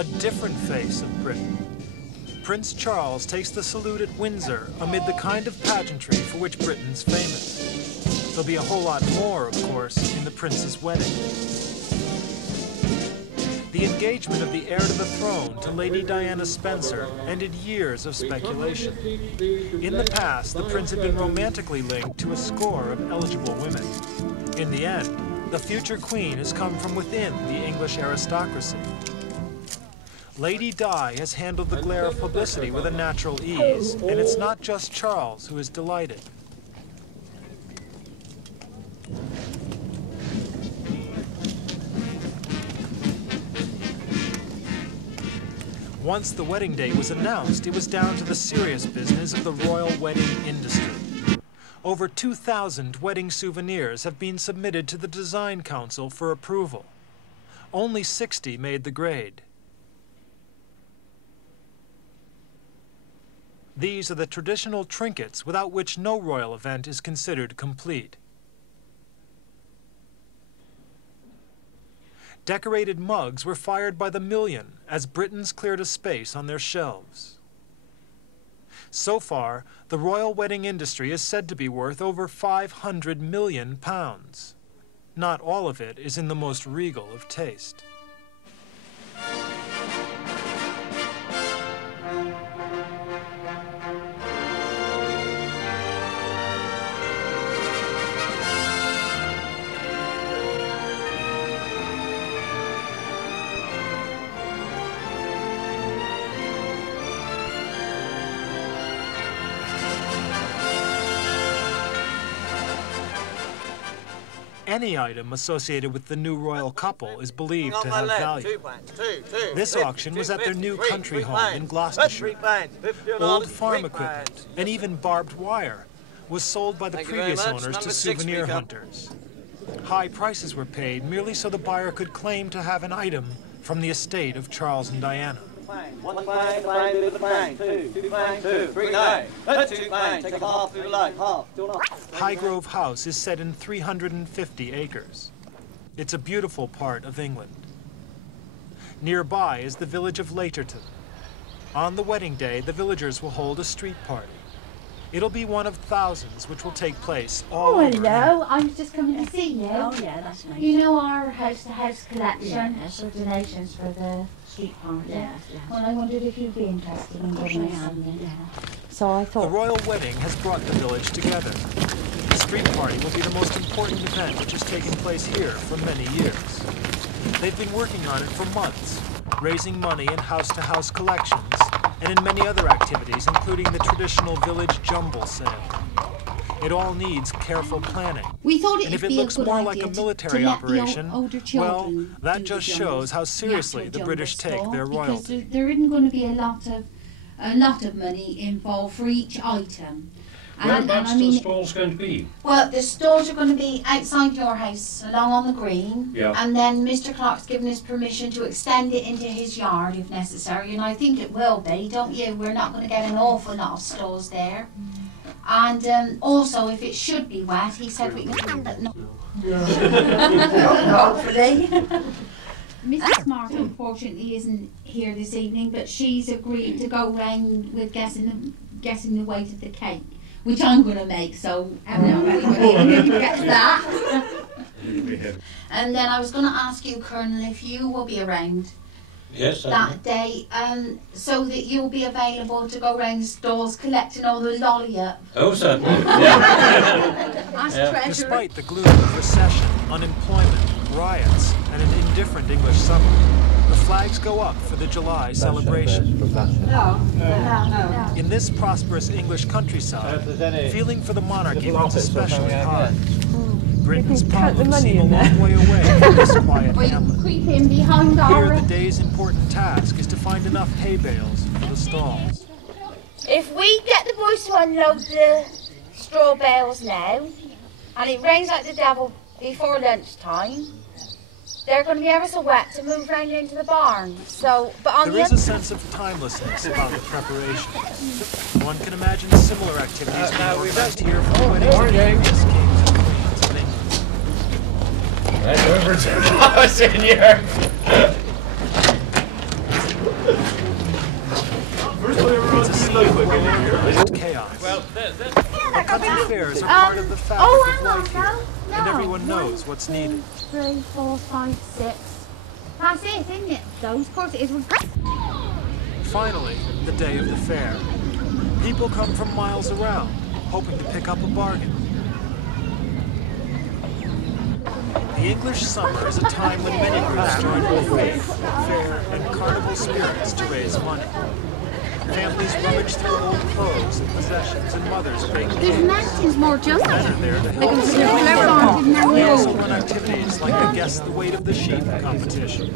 a different face of Britain. Prince Charles takes the salute at Windsor amid the kind of pageantry for which Britain's famous. There'll be a whole lot more, of course, in the prince's wedding. The engagement of the heir to the throne to Lady Diana Spencer ended years of speculation. In the past, the prince had been romantically linked to a score of eligible women. In the end, the future queen has come from within the English aristocracy. Lady Di has handled the glare of publicity with a natural ease, and it's not just Charles who is delighted. Once the wedding date was announced, it was down to the serious business of the royal wedding industry. Over 2,000 wedding souvenirs have been submitted to the Design Council for approval. Only 60 made the grade. These are the traditional trinkets without which no royal event is considered complete. Decorated mugs were fired by the million as Britons cleared a space on their shelves. So far, the royal wedding industry is said to be worth over £500 million. Not all of it is in the most regal of taste. Any item associated with the new royal couple is believed to have value. This auction was at their new country home in Gloucestershire. Old farm equipment and even barbed wire was sold by the previous owners to souvenir hunters. High prices were paid merely so the buyer could claim to have an item from the estate of Charles and Diana. One bang, do the bang, two bang, two, three, no. Two bang, take a half through the line, half, do an half. Highgrove House is set in 350 acres. It's a beautiful part of England. Nearby is the village of Laterton. On the wedding day, the villagers will hold a street party. It'll be one of thousands which will take place all over. Hello, I was just coming to see you. Oh yeah, that's nice. You know our house-to-house collection? Yeah, so donations for the street party. Yeah. Well, I wondered if you'd be interested in doing something. Yeah. So I thought... The royal wedding has brought the village together. The street party will be the most important event which has taken place here for many years. They've been working on it for months, raising money in house-to-house collections, and in many other activities, including the traditional village jumble sale. It all needs careful planning. We thought and if it looks more like a military operation, well, that just shows how seriously the British take their royalty. There isn't going to be a lot of money involved for each item. Whereabouts are the stalls going to be? Well, the stalls are going to be outside your house, along on the green. Yeah. And then Mr. Clark's given us permission to extend it into his yard if necessary, and I think it will be, don't you? We're not going to get an awful lot of stalls there. And also, if it should be wet, he said we can... Hopefully. Mrs. Martin, unfortunately, isn't here this evening, but she's agreed to go round with guessing the weight of the cake, which I'm going to make, so everyone gets that. And then I was going to ask you, Colonel, if you will be around that day, so that you'll be available to go around the stores collecting all the lolly-up. Oh, certainly. Despite the gloom of recession, unemployment, riots, and an indifferent English summer, the flags go up for the July celebration. No. In this prosperous English countryside, feeling for the monarchy runs especially hard. Britain's problems seem a long way away from this quiet hamlet. Here, the day's important task is to find enough hay bales for the stalls. If we get the boys to unload the straw bales now, and it rains like the devil before lunchtime, they're going to be ever so wet to move round into the barn. So, but on there is a sense of timelessness about the preparation. One can imagine similar activities being organized here for the weddings of previous kings and queens of England. Right over to Monsignor. But country fairs are part of the fabric of life here, and everyone knows what's needed. 3, 4, 5, 6. That's it, isn't it? Those, of course, it is. Finally, the day of the fair. People come from miles around, hoping to pick up a bargain. The English summer is a time when many groups join in the faith, fair, and carnival spirits to raise money. Families rummage through old clothes and possessions, and mothers bake There's mountains more just. men are there to help. They also run activities like the Guess the Weight of the Sheep competition.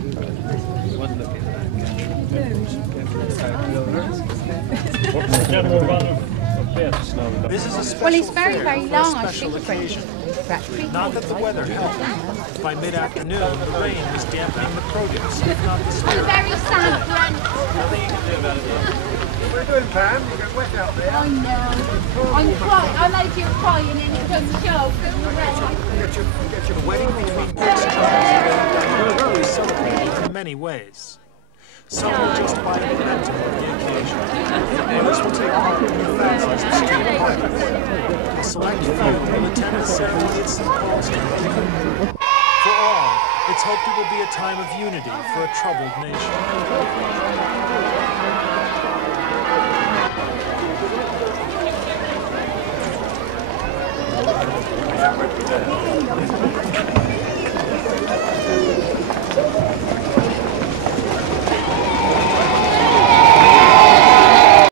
This is a special Well, it's very, fair very for a long. I special think occasion. Not that the weather helped. By mid-afternoon, the rain was dampening the produce, if not the spirit. Very sad. Nothing you can do about it, though. What are you doing, Pam? You get wet out there. I know. I'm crying. I'm like you're crying and it doesn't show because of the rain. The wedding between Prince Charles and Lady Diana will be celebrated in many ways. Some will just buy a memento of the occasion. Others will take part in the fanciest street parties. A select few will attend the ceremony at St. Paul's Church. For all, it's hoped it will be a time of unity for a troubled nation.